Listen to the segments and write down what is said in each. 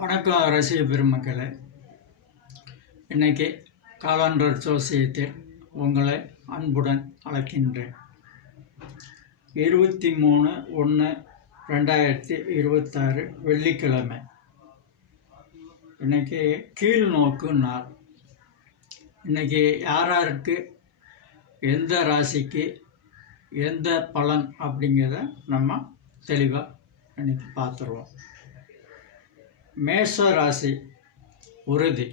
வணக்கம் ரசிக பெருமக்களே. இன்றைக்கி காலண்டர் ஜோசியத்தில் உங்களை அன்புடன் அழைக்கின்றேன். 23/1/2026 வெள்ளிக்கிழமை. இன்றைக்கி கீழ் நோக்கு நாள். இன்றைக்கி யாராருக்கு எந்த ராசிக்கு எந்த பலன் அப்படிங்கிறத நம்ம தெளிவாக இன்றைக்கி பார்த்துருவோம். மேஷ ராசி உறுதி.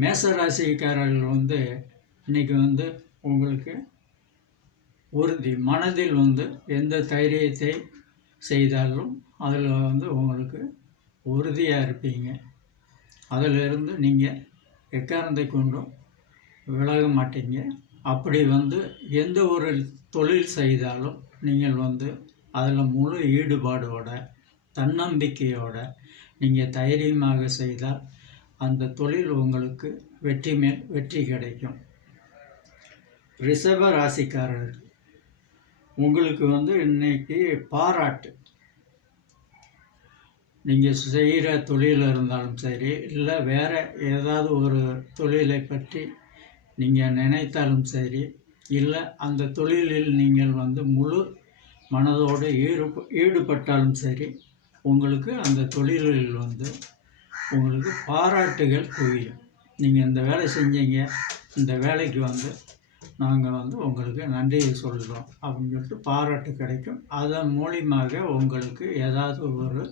மேஷ ராசிக்காரர்கள் இன்றைக்கி உங்களுக்கு உறுதி, மனதில் எந்த தைரியத்தை செய்தாலும் அதில் உங்களுக்கு உறுதியாக இருப்பீங்க. அதிலிருந்து நீங்கள் எக்காரணத்தை கொண்டும் விலக மாட்டீங்க. அப்படி எந்த ஒரு தொழில் செய்தாலும் நீங்கள் அதில் முழு ஈடுபாடோட தன்னம்பிக்கையோட நீங்கள் தைரியமாக செய்தால் அந்த தொழில் உங்களுக்கு வெற்றி மேல் வெற்றி கிடைக்கும். ரிஷப ராசிக்காரர்கள் உங்களுக்கு இன்னைக்கு பாராட்டு. நீங்கள் செய்கிற தொழில் இருந்தாலும் சரி, இல்லை வேறு ஏதாவது ஒரு தொழிலை பற்றி நீங்கள் நினைத்தாலும் சரி, இல்லை அந்த தொழிலில் நீங்கள் முழு மனதோடு ஈடுபட்டாலும் சரி, உங்களுக்கு அந்த தொழிலில் உங்களுக்கு பாராட்டுகள் குவியும். நீங்கள் இந்த வேலை செஞ்சீங்க, இந்த வேலைக்கு நாங்கள் உங்களுக்கு நன்றியை சொல்கிறோம் அப்படின்னு சொல்லிட்டு பாராட்டு கிடைக்கும். அதன் மூலியமாக உங்களுக்கு ஏதாவது ஒரு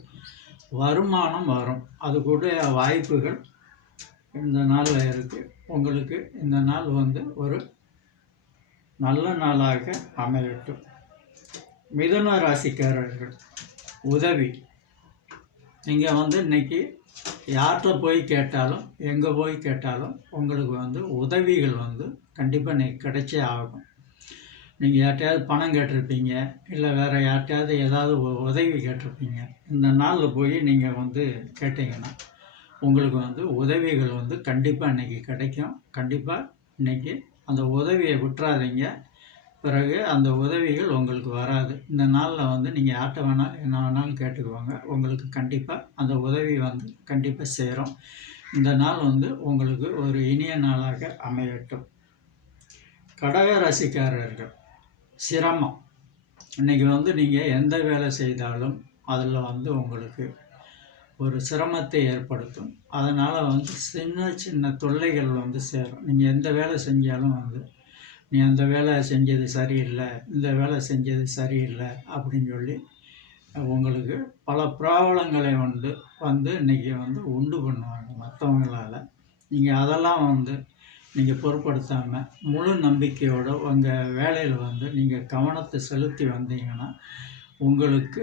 வருமானம் வரும். அது கூட வாய்ப்புகள் இந்த நாளில் இருக்குது. உங்களுக்கு இந்த நாள் ஒரு நல்ல நாளாக அமையட்டும். மிதுன ராசிக்காரர்கள் உதவி. நீங்கள் இன்றைக்கி யார்கிட்ட போய் கேட்டாலும், எங்கே போய் கேட்டாலும் உங்களுக்கு உதவிகள் கண்டிப்பாக இன்றைக்கி கிடைச்சே ஆகும். நீங்கள் யார்கிட்டையாவது பணம் கேட்டிருப்பீங்க, இல்லை வேறு யார்கிட்டையாவது ஏதாவது உதவி கேட்டிருப்பீங்க. இந்த நாளில் போய் நீங்கள் கேட்டிங்கன்னா உங்களுக்கு உதவிகள் கண்டிப்பாக இன்றைக்கி கிடைக்கும். கண்டிப்பாக இன்றைக்கி அந்த உதவியை விட்டுறாதீங்க. பிறகு அந்த உதவிகள் உங்களுக்கு வராது. இந்த நாளில் நீங்கள் யார்கிட்ட வேணாலும் என்ன வேணாலும் கேட்டுக்குவாங்க. உங்களுக்கு கண்டிப்பாக அந்த உதவி கண்டிப்பாக சேரும். இந்த நாள் உங்களுக்கு ஒரு இனிய நாளாக அமையட்டும். கடக ராசிக்காரர்கள் சிரமம். இன்றைக்கி நீங்கள் எந்த வேலை செய்தாலும் அதில் உங்களுக்கு ஒரு சிரமத்தை ஏற்படுத்தும். அதனால் சின்ன சின்ன தொல்லைகள் சேரும். நீங்கள் எந்த வேலை செஞ்சாலும் நீ அந்த வேலை செஞ்சது சரியில்லை, இந்த வேலை செஞ்சது சரியில்லை அப்படின்னு சொல்லி உங்களுக்கு பல ப்ராப்ளங்களை இன்றைக்கி உண்டு பண்ணுவாங்க மற்றவங்களால். நீங்கள் அதெல்லாம் நீங்கள் பொருட்படுத்தாமல் முழு நம்பிக்கையோடு உங்கள் வேலையில் நீங்கள் கவனத்தை செலுத்தி வந்தீங்கன்னா உங்களுக்கு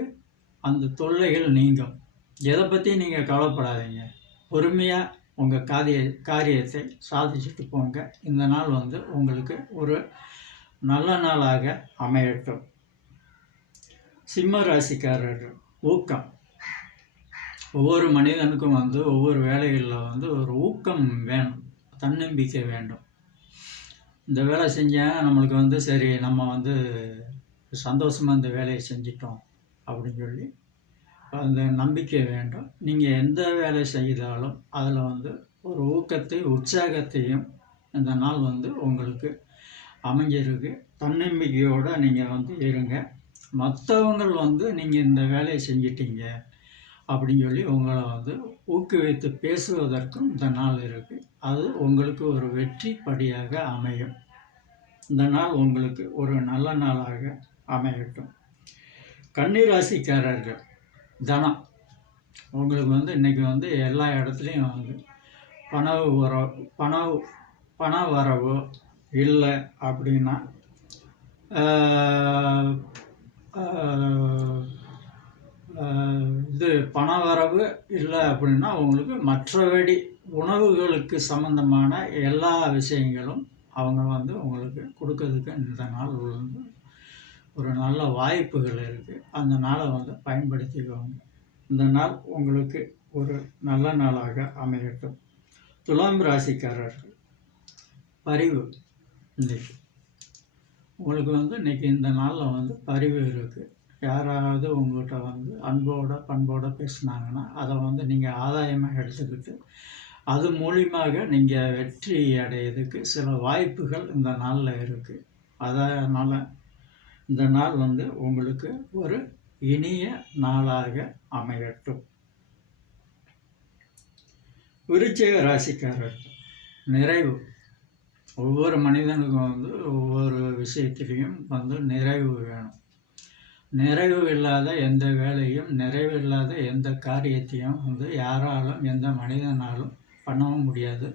அந்த தொல்லைகள் நீங்கும். எதை பற்றி நீங்கள் கவலைப்படாதீங்க. பொறுமையாக உங்கள் காரியத்தை சாதிச்சுட்டு போங்க. இந்த நாள் உங்களுக்கு ஒரு நல்ல நாளாக அமையட்டும். சிம்ம ராசிக்காரர்கள் ஊக்கம். ஒவ்வொரு மனிதனுக்கும் ஒவ்வொரு வேலைகளில் ஒரு ஊக்கம் வேணும், தன்னம்பிக்கை வேண்டும். இந்த வேலை செஞ்சால் நம்மளுக்கு சரி, நம்ம சந்தோஷமாக இந்த வேலையை செஞ்சிட்டோம் அப்படின்னு சொல்லி அந்த நம்பிக்கை வேண்டும். நீங்கள் எந்த வேலை செய்தாலும் அதில் ஒரு ஊக்கத்தை உற்சாகத்தையும் இந்த நாள் உங்களுக்கு அமைஞ்சிருக்கு. தன்னம்பிக்கையோடு நீங்கள் இருங்க. மற்றவங்கள் நீங்கள் இந்த வேலையை செஞ்சிட்டீங்க அப்படின்னு சொல்லி உங்களை ஊக்குவித்து பேசுவதற்கும் இந்த நாள் இருக்குது. அது உங்களுக்கு ஒரு வெற்றி படியாக அமையும். இந்த நாள் உங்களுக்கு ஒரு நல்ல நாளாக அமையட்டும். கன்னிராசிக்காரர்கள் தனம். உங்களுக்கு இன்றைக்கி எல்லா இடத்துலையும் பண வரவு இல்லை அப்படின்னா பண வரவு இல்லை அப்படின்னா உங்களுக்கு மற்றபடி உணவுகளுக்கு சம்பந்தமான எல்லா விஷயங்களும் அவங்க உங்களுக்கு கொடுக்கறதுக்கு இந்த நாள் ஒரு நல்ல வாய்ப்புகள் இருக்குது. அந்த நாளை பயன்படுத்திக்குவாங்க. இந்த நாள் உங்களுக்கு ஒரு நல்ல நாளாக அமையட்டும். துலாம் ராசிக்காரர்கள் பரிவு. இன்றைக்கி உங்களுக்கு இன்றைக்கி இந்த நாளில் பரிவு இருக்குது. யாராவது உங்கள்கிட்ட வந்து அன்போட பண்போட பேசுனாங்கன்னா அதை வந்து நீங்கள் ஆதாயமாக எடுத்துக்கிட்டு அது மூலியமாக நீங்கள் வெற்றி அடையிறதுக்கு சில வாய்ப்புகள் இந்த நாளில் இருக்குது. அதனால் இந்த நாள் வந்து உங்களுக்கு ஒரு இனிய நாளாக அமையட்டும். விருச்சிக ராசிக்காரர் நிறைவு. ஒவ்வொரு மனிதனுக்கும் வந்து ஒவ்வொரு விஷயத்திலையும் வந்து நிறைவு வேணும். நிறைவு இல்லாத எந்த வேலையும், நிறைவு இல்லாத எந்த காரியத்தையும் வந்து யாராலும் எந்த மனிதனாலும் பண்ணவும் முடியாது.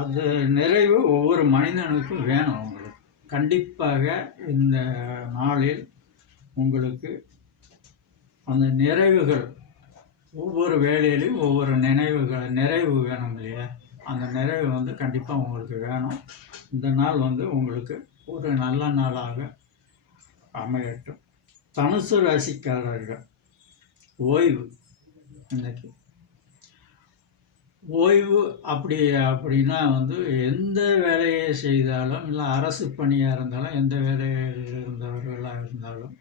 அது நிறைவு ஒவ்வொரு மனிதனுக்கும் வேணும். உங்களுக்கு கண்டிப்பாக இந்த நாளில் உங்களுக்கு அந்த நிறைவுகள், ஒவ்வொரு வேலையிலையும் ஒவ்வொரு நிறைவு வேணும் இல்லையா? அந்த நிறைவு வந்து கண்டிப்பாக உங்களுக்கு வேணும். இந்த நாள் வந்து உங்களுக்கு ஒரு நல்ல நாளாக அமையட்டும். தனுசு ராசிக்காரர்கள் ஓய்வு. இன்னைக்கு ஓய்வு அப்படின்னா வந்து எந்த வேலையை செய்தாலும், இல்லை அரசு பணியாக இருந்தாலும், எந்த வேலையில் இருந்தவர்களாக இருந்தாலும்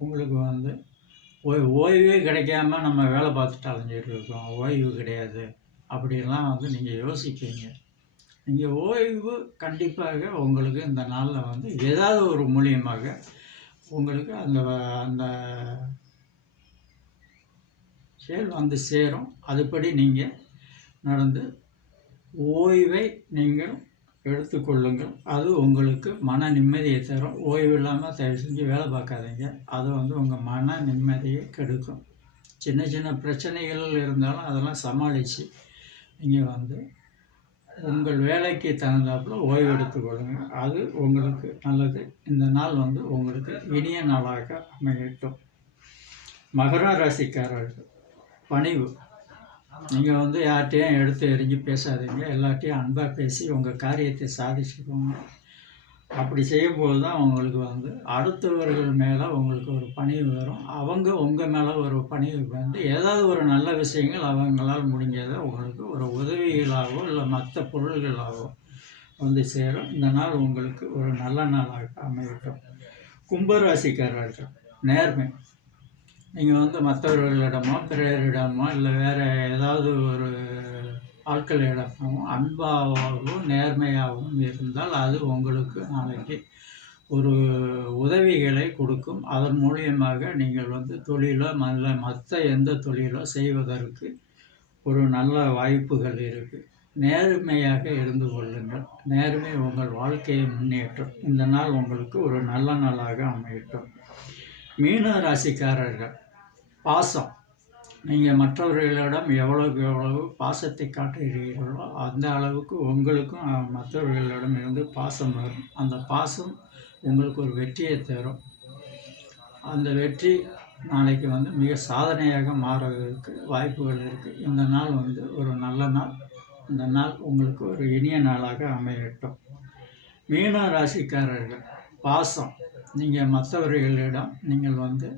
உங்களுக்கு வந்து ஓய்வே கிடைக்காம நம்ம வேலை பார்த்துட்டு அலைஞ்சிட்டு இருக்கோம், ஓய்வு கிடையாது அப்படிலாம் வந்து நீங்கள் யோசிப்பீங்க. நீங்கள் ஓய்வு கண்டிப்பாக உங்களுக்கு இந்த நாளில் வந்து ஏதாவது ஒரு மூலியமாக உங்களுக்கு அந்த அந்த செயல் வந்து சேரும். அதுபடி நீங்கள் நடந்து ஓய்வை நீங்கள் எடுத்துக்கொள்ளுங்கள். அது உங்களுக்கு மன நிம்மதியை தரும். ஓய்வு இல்லாமல் தயவு செஞ்சு வேலை பார்க்காதீங்க. அது வந்து உங்கள் மன நிம்மதியை கெடுக்கும். சின்ன சின்ன பிரச்சனைகள் இருந்தாலும் அதெல்லாம் சமாளித்து நீங்கள் வந்து உங்கள் வேலைக்கு தகுந்தாப்புல ஓய்வு எடுத்துக்கொள்ளுங்கள். அது உங்களுக்கு நல்லது. இந்த நாள் வந்து உங்களுக்கு இனிய நாளாக அமையட்டும். மகர ராசிக்காரர்கள் பணிவு. நீங்கள் வந்து யார்கிட்டையும் எடுத்து எறிஞ்சு பேசாதீங்க. எல்லார்ட்டையும் அன்பாக பேசி உங்கள் காரியத்தை சாதிச்சுக்கோங்க. அப்படி செய்யும்போது தான் உங்களுக்கு வந்து அடுத்தவர்கள் மேலே உங்களுக்கு ஒரு பணிவு வரும். அவங்க உங்கள் மேலே ஒரு பணிவு வந்து ஏதாவது ஒரு நல்ல விஷயங்கள் அவங்களால் முடிஞ்சதை உங்களுக்கு ஒரு உதவிகளாகவோ இல்லை மற்ற பொருள்களாகவோ வந்து சேரும். இந்த நாள் உங்களுக்கு ஒரு நல்ல நாளாக அமையட்டும். கும்பராசிக்காரர்கள் நேர்மை. நீங்கள் வந்து மற்றவர்களிடமோ பிறரிடமோ இல்லை வேறு ஏதாவது ஒரு ஆட்களிடமும் அன்பாகவும் நேர்மையாகவும் இருந்தால் அது உங்களுக்கு நாளைக்கு ஒரு உதவிகளை கொடுக்கும். அதன் மூலியமாக நீங்கள் வந்து தொழிலோ மற்ற எந்த தொழிலோ செய்வதற்கு ஒரு நல்ல வாய்ப்புகள் இருக்குது. நேர்மையாக இருந்து கொள்ளுங்கள். நேர்மை உங்கள் வாழ்க்கையை முன்னேற்றும். இந்த நாள் உங்களுக்கு ஒரு நல்ல நாளாக அமையட்டும். மீன ராசிக்காரர்கள் பாசம். நீங்கள் மற்றவர்களிடம் எவ்வளவுக்கு எவ்வளவு பாசத்தை காட்டுகிறீர்களோ அந்த அளவுக்கு உங்களுக்கும் மற்றவர்களிடம் இருந்து பாசம் வரும். அந்த பாசம் உங்களுக்கு ஒரு வெற்றியை தரும். அந்த வெற்றி நாளைக்கு வந்து மிக சாதனையாக மாறுவதற்கு வாய்ப்புகள் இருக்குது. இந்த நாள் வந்து ஒரு நல்ல நாள். இந்த நாள் உங்களுக்கு ஒரு இனிய நாளாக அமையட்டும். மீன ராசிக்காரர்கள் பாசம். நீங்கள் மற்றவர்களிடம் நீங்கள் வந்து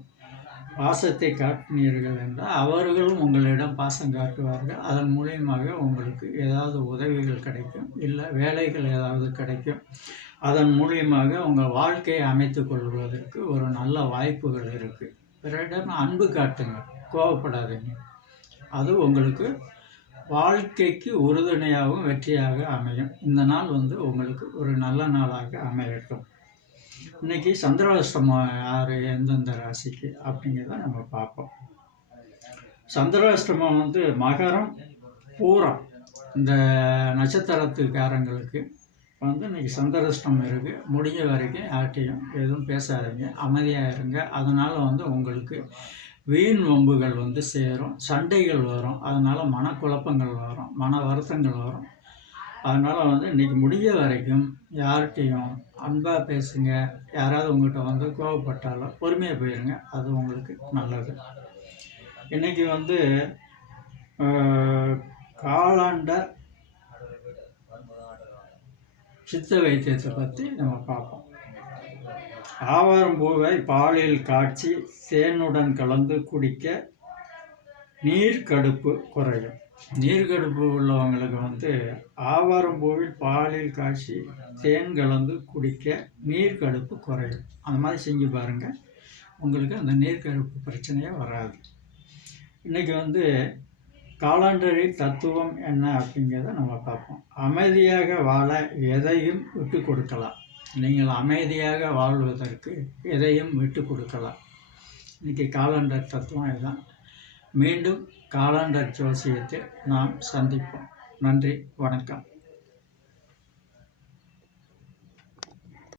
பாசத்தை காட்டினீர்கள் என்றால் அவர்களும் உங்களிடம் பாசம் காட்டுவார்கள். அதன் மூலியமாக உங்களுக்கு ஏதாவது உதவிகள் கிடைக்கும், இல்லை வேலைகள் ஏதாவது கிடைக்கும். அதன் மூலியமாக உங்கள் வாழ்க்கையை அமைத்து கொள்வதற்கு ஒரு நல்ல வாய்ப்புகள் இருக்குது. பிறரிடம் அன்பு காட்டுங்க, கோபப்படாதீங்க. அது உங்களுக்கு வாழ்க்கைக்கு உறுதுணையாகவும் வெற்றியாக அமையும். இந்த நாள் வந்து உங்களுக்கு ஒரு நல்ல நாளாக அமையட்டும். இன்றைக்கி சந்திராஷ்டமம் யார் எந்தெந்த ராசிக்கு அப்படிங்கிறத நம்ம பார்ப்போம். சந்திராஷ்டமம் வந்து மகரம் பூரம் இந்த நட்சத்திரத்துக்காரங்களுக்கு வந்து இன்றைக்கி சந்திராஷ்டமம் இருக்குது. முடிஞ்ச வரைக்கும் யார்கிட்டையும் எதுவும் பேசாதீங்க, அமைதியாக இருங்க. அதனால் வந்து உங்களுக்கு வீண் வம்புகள் வந்து சேரும், சண்டைகள் வரும். அதனால் மனக்குழப்பங்கள் வரும், மன வருத்தங்கள் வரும். அதனால் வந்து இன்றைக்கி முடிஞ்ச வரைக்கும் யார்கிட்டையும் அன்பாக பேசுங்க. யாராவது உங்கள்கிட்ட வந்து கோவப்பட்டாலும் பொறுமையாக போயிடுங்க. அது உங்களுக்கு நல்லது. இன்றைக்கி வந்து காலாண்ட சித்த வைத்தியத்தை பற்றி நம்ம பார்ப்போம். ஆவாரம்பூவை பாலில் காய்ச்சி தேனுடன் கலந்து குடிக்க நீர்க்கடுப்பு குறையும். நீர்க்கடுப்பு உள்ளவங்களுக்கு வந்து ஆவாரம்பூவில் பாலில் காய்ச்சி தேன் கலந்து குடிக்க நீர்க்கடுப்பு குறையும். அந்த மாதிரி செஞ்சு பாருங்கள். உங்களுக்கு அந்த நீர்க்கடுப்பு பிரச்சனையே வராது. இன்றைக்கி வந்து காலாண்டரின் தத்துவம் என்ன அப்படிங்கிறத நம்ம பார்ப்போம். அமைதியாக வாழ எதையும் விட்டு கொடுக்கலாம். நீங்கள் அமைதியாக வாழ்வதற்கு எதையும் விட்டு கொடுக்கலாம். இன்றைக்கி காலாண்டர் தத்துவம் இதுதான். மீண்டும் காலாண்டர் ஜோசியத்தில் நாம் சந்திப்போம். நன்றி, வணக்கம்.